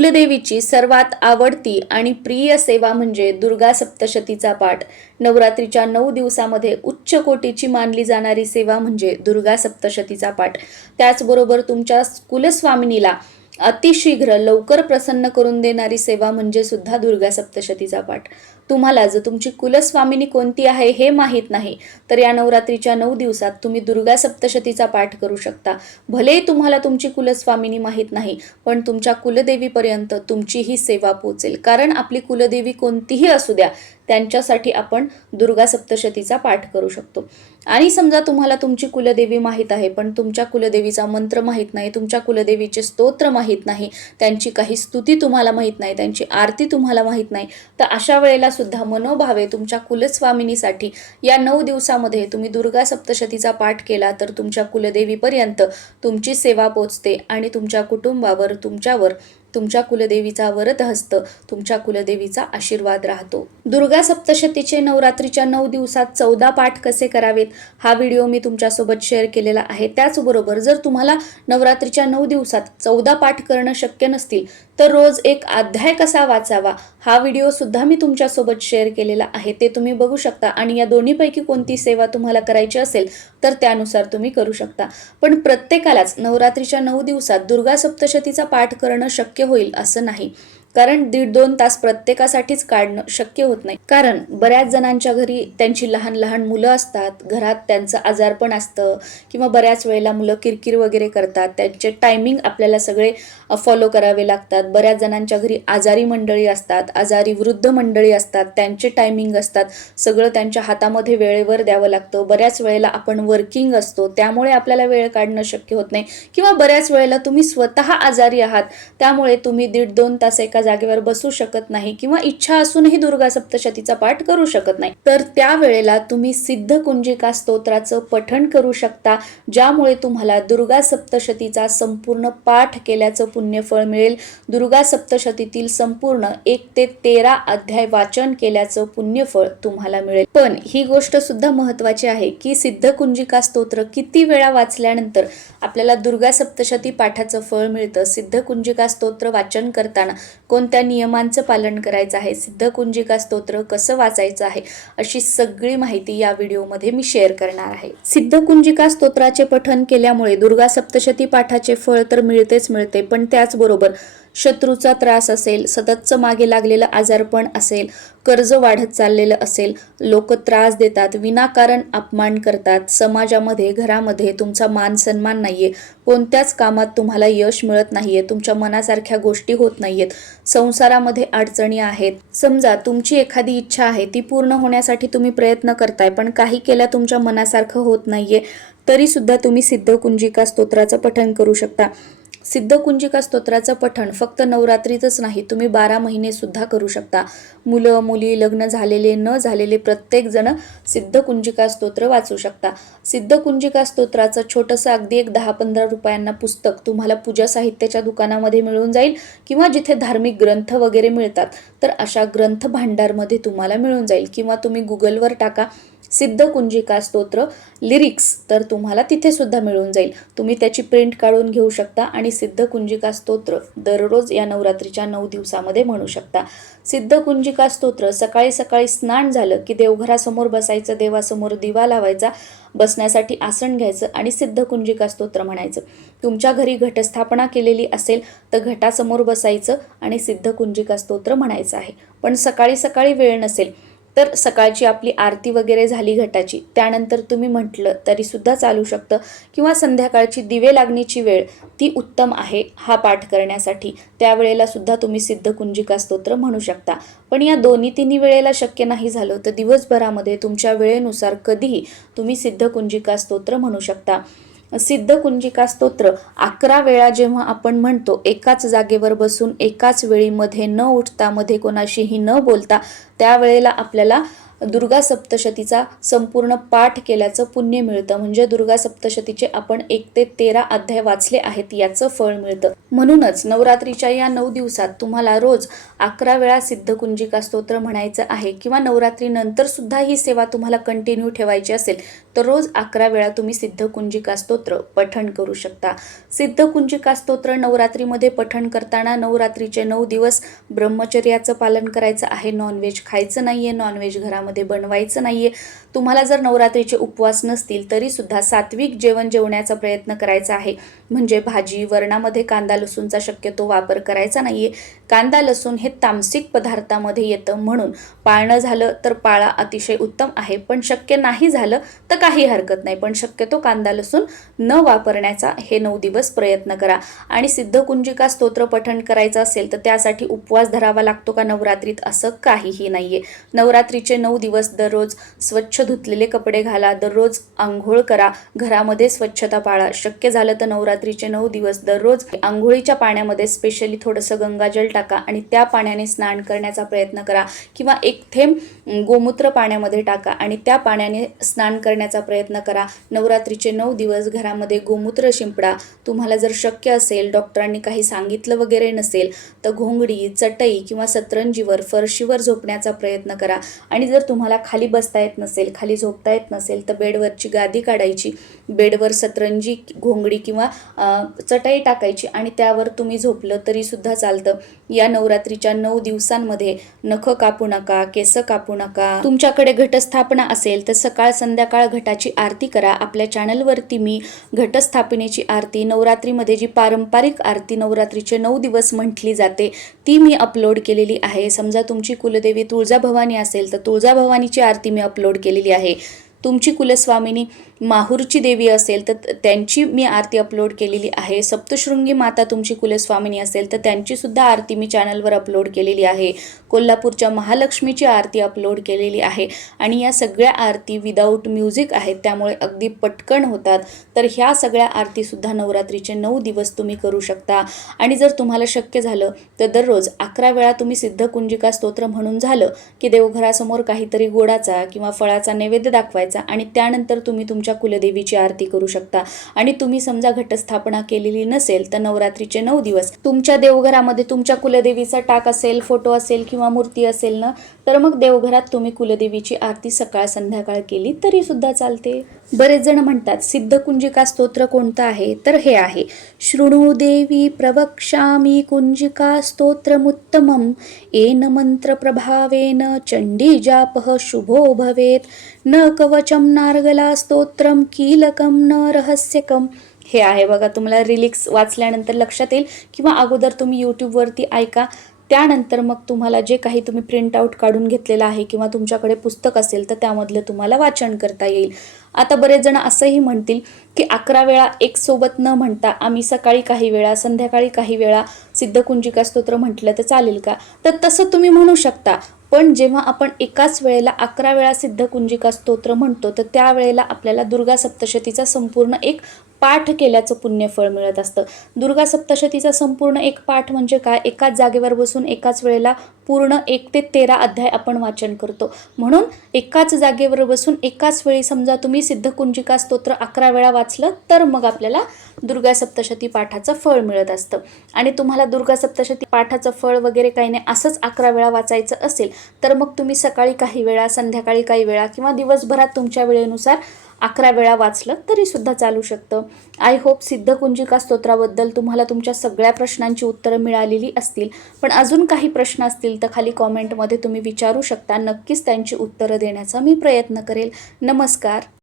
कुलदेवीची सर्वात आवडती आणि प्रिय सेवा म्हणजे दुर्गा सप्तशतीचा पाठ. नवरात्रीच्या नऊ दिवसामध्ये उच्च कोटीची मानली जाणारी सेवा म्हणजे दुर्गा सप्तशतीचा पाठ. त्याचबरोबर तुमच्या कुलस्वामिनीला अतिशीघ्र लवकर प्रसन्न करून देणारी सेवा म्हणजे सुद्धा दुर्गा सप्तशतीचा पाठ. तुम्हाला जर तुमची कुलस्वामिनी कोणती आहे हे माहीत नाही तर या नवरात्रीच्या नऊ दिवसात तुम्ही दुर्गा सप्तशतीचा पाठ करू शकता. भलेही तुम्हाला तुमची कुलस्वामिनी माहीत नाही पण तुमच्या कुलदेवीपर्यंत तुमची ही सेवा पोहोचेल. कारण आपली कुलदेवी कोणतीही असू द्या त्यांच्यासाठी आपण दुर्गा सप्तशतीचा पाठ करू शकतो. आणि समजा तुम्हाला तुमची कुलदेवी माहीत आहे पण तुमच्या कुलदेवीचा मंत्र माहीत नाही तुमच्या कुलदेवीचे स्तोत्र माहीत नाही त्यांची काही स्तुती तुम्हाला माहीत नाही त्यांची आरती तुम्हाला माहीत नाही तर अशा वेळेला सुद्धा मनोभावे तुमच्या कुलस्वामिनीसाठी या नऊ दिवसामध्ये तुम्ही दुर्गा सप्तशतीचा पाठ केला तर तुमच्या कुलदेवीपर्यंत तुमची सेवा पोचते आणि तुमच्या कुटुंबावर तुमच्यावर तुमच्या कुलदेवीचा वरद हस्त तुमच्या कुलदेवीचा आशीर्वाद राहतो. दुर्गा सप्तशतीचे नवरात्रीच्या नऊ दिवसात चौदा पाठ कसे करावेत हा व्हिडिओ मी तुमच्यासोबत शेअर केलेला आहे. त्याचबरोबर जर तुम्हाला नवरात्रीच्या नऊ दिवसात चौदा पाठ करणं शक्य नसतील तर रोज एक अध्याय कसा वाचावा हा व्हिडिओसुद्धा मी तुमच्यासोबत शेअर केलेला आहे. ते तुम्ही बघू शकता आणि या दोन्हीपैकी कोणती सेवा तुम्हाला करायची असेल तर त्यानुसार तुम्ही करू शकता. पण प्रत्येकालाच नवरात्रीच्या नऊ दिवसात दुर्गा सप्तशतीचा पाठ करणं शक्य होईल असं नाही. कारण दीड दोन तास प्रत्येकासाठीच काढणं शक्य होत नाही. कारण बऱ्याच जणांच्या घरी त्यांची लहान लहान मुलं असतात. घरात त्यांचं आजारपण असतं किंवा बऱ्याच वेळेला मुलं किरकिर वगैरे करतात. त्यांचे टायमिंग आपल्याला सगळे फॉलो करावे लागतात. बऱ्याच जणांच्या घरी आजारी मंडळी असतात आजारी वृद्ध मंडळी असतात. त्यांचे टायमिंग असतात. सगळं त्यांच्या हातामध्ये वेळेवर द्यावं लागतं. बऱ्याच वेळेला आपण वर्किंग असतो. त्यामुळे आपल्याला वेळ काढणं शक्य होत नाही. किंवा बऱ्याच वेळेला तुम्ही स्वतः आजारी आहात. त्यामुळे तुम्ही दीड दोन तास एका जागेवर बसू शकत नाही किंवा इच्छा असूनही दुर्गा सप्तशतीचा पाठ करू शकत नाही. तर त्यावेळेला तुम्ही सिद्ध कुंजिका स्तोत्राचं पठण करू शकता ज्यामुळे तुम्हाला दुर्गा सप्तशतीचा संपूर्ण पाठ केल्याचं पुण्यफळ मिळेल. दुर्गा सप्तशतीतील संपूर्ण एक ते तेरा अध्याय वाचन केल्याचं पुण्यफळ तुम्हाला मिळेल. पण ही गोष्ट सुद्धा महत्वाची आहे की सिद्ध कुंजिका स्तोत्र किती वेळा वाचल्यानंतर आपल्याला दुर्गा सप्तशती पाठाचं फळ मिळतं. सिद्ध कुंजिका स्तोत्र वाचन करताना कोणत्या नियमांचं पालन करायचं आहे? सिद्धकुंजिका स्तोत्र कसं वाचायचं आहे? अशी सगळी माहिती या व्हिडिओमध्ये मी शेअर करणार आहे. सिद्धकुंजिका स्तोत्राचे पठन केल्यामुळे दुर्गा सप्तशती पाठाचे फळ तर मिळतेच मिळते पण त्याचबरोबर शत्रूचा त्रास असेल सततचं मागे लागलेलं आजारपण असेल कर्ज वाढत चाललेलं असेल लोक त्रास देतात विनाकारण अपमान करतात. समाजामध्ये घरामध्ये तुमचा मान सन्मान नाहीये. कोणत्याच कामात तुम्हाला यश मिळत नाहीये. तुमच्या मनासारख्या गोष्टी होत नाही आहेत संसारामध्ये अडचणी आहेत. समजा तुमची एखादी इच्छा आहे ती पूर्ण होण्यासाठी तुम्ही प्रयत्न करताय पण काही केल्या तुमच्या मनासारखं होत नाही आहे तरीसुद्धा तुम्ही सिद्ध कुंजिका स्तोत्राचं पठण करू शकता. सिद्ध कुंजिका स्तोत्राचं पठण फक्त नवरात्रीतच नाही तुम्ही बारा महिने सुद्धा करू शकता. मुलं मुली लग्न झालेले न झालेले प्रत्येक जण सिद्ध स्तोत्र वाचू शकता. सिद्ध कुंजिका स्तोत्राचं छोटंसं अगदी एक दहा पंधरा रुपयांना पुस्तक तुम्हाला पूजा साहित्याच्या दुकानामध्ये मिळून जाईल किंवा जिथे धार्मिक ग्रंथ वगैरे मिळतात तर अशा ग्रंथ भांडारमध्ये तुम्हाला मिळून जाईल. किंवा तुम्ही गुगलवर टाका सिद्ध कुंजिका स्तोत्र लिरिक्स तर तुम्हाला तिथे सुद्धा मिळून जाईल. तुम्ही त्याची प्रिंट काढून घेऊ शकता आणि सिद्ध कुंजिका स्तोत्र दररोज या नवरात्रीच्या नऊ दिवसामध्ये म्हणू शकता. सिद्ध कुंजिका स्तोत्र सकाळी सकाळी स्नान झालं की देवघरासमोर बसायचं देवासमोर दिवा लावायचा बसण्यासाठी आसन घ्यायचं आणि सिद्ध कुंजिका स्तोत्र म्हणायचं. तुमच्या घरी घटस्थापना केलेली असेल तर घटासमोर बसायचं आणि सिद्ध कुंजिका स्तोत्र म्हणायचं आहे. पण सकाळी सकाळी वेळ नसेल तर सकाळची आपली आरती वगैरे झाली घटाची. त्यानंतर तुम्ही म्हटलं तरीसुद्धा चालू शकतं. किंवा संध्याकाळची दिवे लागणीची वेळ ती उत्तम आहे हा पाठ करण्यासाठी. त्यावेळेला सुद्धा तुम्ही सिद्ध कुंजिका स्तोत्र म्हणू शकता. पण या दोन्ही तिन्ही वेळेला शक्य नाही झालं तर दिवसभरामध्ये तुमच्या वेळेनुसार कधीही तुम्ही सिद्ध कुंजिका स्तोत्र म्हणू शकता. सिद्ध कुंजिका स्तोत्र. अकरा वेळा जेव्हा आपण म्हणतो एकाच जागेवर बसून एकाच वेळी मध्ये न उठता मध्ये कोणाशीही न बोलता त्यावेळेला आपल्याला दुर्गा सप्तशतीचा संपूर्ण पाठ केल्याचं पुण्य मिळतं. म्हणजे दुर्गा सप्तशतीचे आपण एक ते तेरा अध्याय वाचले आहेत याचं फळ मिळतं. म्हणूनच नवरात्रीच्या या नऊ दिवसात तुम्हाला रोज अकरा वेळा सिद्धकुंजिका स्तोत्र म्हणायचं आहे किंवा नवरात्रीनंतर सुद्धा ही सेवा तुम्हाला कंटिन्यू ठेवायची असेल तर रोज अकरा वेळा तुम्ही सिद्धकुंजिका स्तोत्र पठण करू शकता. सिद्धकुंजिका स्तोत्र नवरात्रीमध्ये पठण करताना नवरात्रीचे नऊ दिवस ब्रह्मचर्याचं पालन करायचं आहे. नॉनव्हेज खायचं नाही आहे नॉनव्हेज घरामध्ये बनवायचं नाही आहे तुम्हाला जर नवरात्रीचे उपवास नसतील तरीसुद्धा सात्विक जेवण जेवण्याचा प्रयत्न करायचा आहे. म्हणजे भाजी वरणामध्ये कांदा लसूणचा शक्यतो वापर करायचा नाही आहे कांदा लसूण हे तामसिक पदार्थामध्ये येतं म्हणून पाळणं झालं तर पाळा अतिशय उत्तम आहे. पण शक्य नाही झालं तर काही हरकत नाही. पण शक्यतो कांदा लसूण न वापरण्याचा हे नऊ दिवस प्रयत्न करा. आणि सिद्धकुंजिका स्तोत्र पठण करायचं असेल तर त्यासाठी उपवास धरावा लागतो का नवरात्रीत? असं काहीही नाही आहे नवरात्रीचे नऊ दिवस दररोज स्वच्छ धुतलेले कपडे घाला दररोज आंघोळ करा घरामध्ये स्वच्छता पाळा. शक्य झालं तर नवरात्रीचे नऊ दिवस दररोज आंघोळीच्या पाण्यामध्ये स्पेशली थोडंसं गंगाजल टाका आणि त्या पाण्याने स्नान करण्याचा प्रयत्न करा किंवा एक थेंब गोमूत्र पाण्यामध्ये टाका आणि त्या पाण्याने स्नान करण्याचा प्रयत्न करा. नवरात्रीचे नऊ दिवस घरामध्ये गोमूत्र शिंपडा. तुम्हाला जर शक्य असेल डॉक्टरांनी काही सांगितलं वगैरे नसेल तर घोंगडी चटई किंवा सतरंजीवर फरशीवर झोपण्याचा प्रयत्न करा. आणि जर तुम्हाला खाली बसता येत नसेल खाली झोपता येत नसेल तर बेडवरची गादी काढायची बेडवर सतरंजी घोंगडी किंवा चटई टाकायची आणि त्यावर तुम्ही झोपलं तरीसुद्धा चालतं. या नवरात्रीच्या नऊ दिवसांमध्ये नख कापू नका केस कापू नका. तुमच्याकडे घटस्थापना असेल तर सकाळ संध्याकाळ घटाची आरती करा. आपल्या चॅनलवरती मी घटस्थापनेची आरती नवरात्रीमध्ये जी पारंपरिक आरती नवरात्रीचे नऊ दिवस म्हटली जाते ती मी अपलोड केलेली आहे. समजा तुमची कुलदेवी तुळजाभवानी असेल तर तुळजाभवानीची आरती मी अपलोड केलेली आहे. तुमची कुलस्वामिनी माहूरची देवी असेल तर त्यांची मी आरती अपलोड केलेली आहे. सप्तशृंगी माता तुमची कुलस्वामिनी असेल तर त्यांचीसुद्धा आरती मी चॅनलवर अपलोड केलेली आहे. कोल्हापूरच्या महालक्ष्मीची आरती अपलोड केलेली आहे. आणि या सगळ्या आरती विदाऊट म्युझिक आहेत त्यामुळे अगदी पटकन होतात. तर ह्या सगळ्या आरतीसुद्धा नवरात्रीचे नऊ दिवस तुम्ही करू शकता. आणि जर तुम्हाला शक्य झालं तर दररोज अकरा वेळा तुम्ही सिद्धकुंजिका स्तोत्र म्हणून झालं की देवघरासमोर काहीतरी गोडाचा किंवा फळाचा नैवेद्य दाखवायचा आणि त्यानंतर तुम्ही तुमच्या कुलदेवीची आरती करू शकता. आणि तुम्ही समजा घटस्थापना केलेली नसेल तर नवरात्रीचे नऊ दिवस तुमच्या देवघरामध्ये तुमच्या कुलदेवीचा टाक असेल फोटो असेल किंवा मूर्ती असेल ना तर मग देवघरात तुम्ही कुलदेवीची आरती सकाळ संध्याकाळ केली तरी सुद्धा चालते. बरेच जण म्हणतात सिद्धकुंजिका स्तोत्र कोणतं आहे? तर हे आहे शृणू देवी प्रवक्षामी कुंजिका स्तोत्रमुत्तमं येन मंत्रप्रभावेन चंडी जापः शुभो भवेत न कव कवचं नारगला स्तोत्रम कीलकम न रहस्यकम. हे आहे बघा तुम्हाला रिलिक्स वाचल्यानंतर लक्षात येईल. किंवा अगोदर तुम्ही यूट्यूबवरती ऐका. त्यानंतर मग तुम्हाला जे काही तुम्ही प्रिंट आऊट काढून घेतलेलं आहे किंवा तुमच्याकडे पुस्तक असेल तर त्यामधलं तुम्हाला वाचन करता येईल. आता बरेच जण असंही म्हणतील की अकरा वेळा एक सोबत न म्हणता आम्ही सकाळी काही वेळा संध्याकाळी काही वेळा सिद्धकुंजिका स्तोत्र म्हटलं तर चालेल का? तर तसं तुम्ही म्हणू शकता. पण जेव्हा आपण एकाच वेळेला अकरा वेळा सिद्धकुंजिका स्तोत्र म्हणतो तर त्यावेळेला आपल्याला दुर्गा सप्तशतीचा संपूर्ण एक पाठ केल्याचं पुण्यफळ मिळत असतं. दुर्गा सप्तशतीचा संपूर्ण एक पाठ म्हणजे काय? एकाच जागेवर बसून एकाच वेळेला पूर्ण एक ते तेरा अध्याय आपण वाचन करतो. म्हणून एकाच जागेवर बसून एकाच वेळी समजा तुम्ही सिद्धकुंजिका स्तोत्र अकरा वेळा वाचलं तर मग आपल्याला दुर्गा सप्तशती पाठाचं फळ मिळत असतं. आणि तुम्हाला दुर्गा सप्तशती पाठाचं फळ वगैरे काही नाही असंच अकरा वेळा वाचायचं असेल तर मग तुम्ही सकाळी काही वेळा संध्याकाळी काही वेळा किंवा दिवसभरात तुमच्या वेळेनुसार अकरा वेळा वाचलं तरीसुद्धा चालू शकतं. आय होप सिद्धकुंजिका स्तोत्राबद्दल तुम्हाला तुमच्या सगळ्या प्रश्नांची उत्तरं मिळालेली असतील. पण अजून काही प्रश्न असतील तर खाली कॉमेंटमध्ये तुम्ही विचारू शकता. नक्कीच त्यांची उत्तरं देण्याचा मी प्रयत्न करेल. नमस्कार.